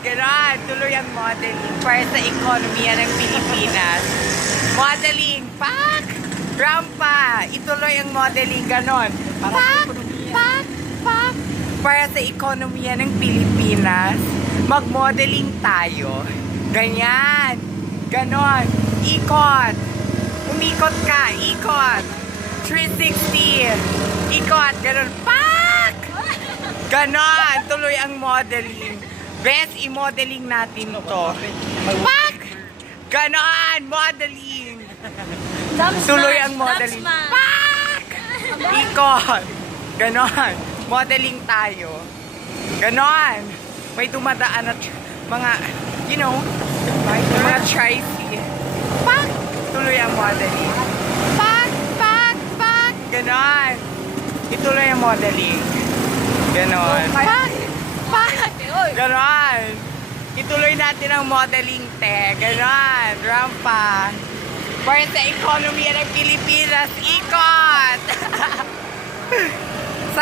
Ganon, tuloy ang modeling para sa ekonomiya ng Pilipinas. Modeling, pak! Rampa, ituloy ang modeling, ganon. Pak! Pak! Pak! Para sa ekonomiya ng Pilipinas, mag-modeling tayo. Ganyan. Ganon. Ikot. Umikot ka. Ikot. 360. Ikot. Ganon. Pak! Ganon. Tuloy ang modeling. Best i-modeling natin to. Pak! Ganon. Modeling. Tuloy ang modeling. Pak! Ikot. Ganon. Modeling tayo. Ganon. May dumadaan at mga, you know, mga tri-C. Pak! Tuloy ang modeling. Pak! Pak! Pak! Ganon. Ituloy ang modeling. Ganon. Pak! Pak! Ganon. Ituloy natin ang modeling, te. Ganon. Rampa. Para sa ekonomiya ng Pilipinas. Ikot!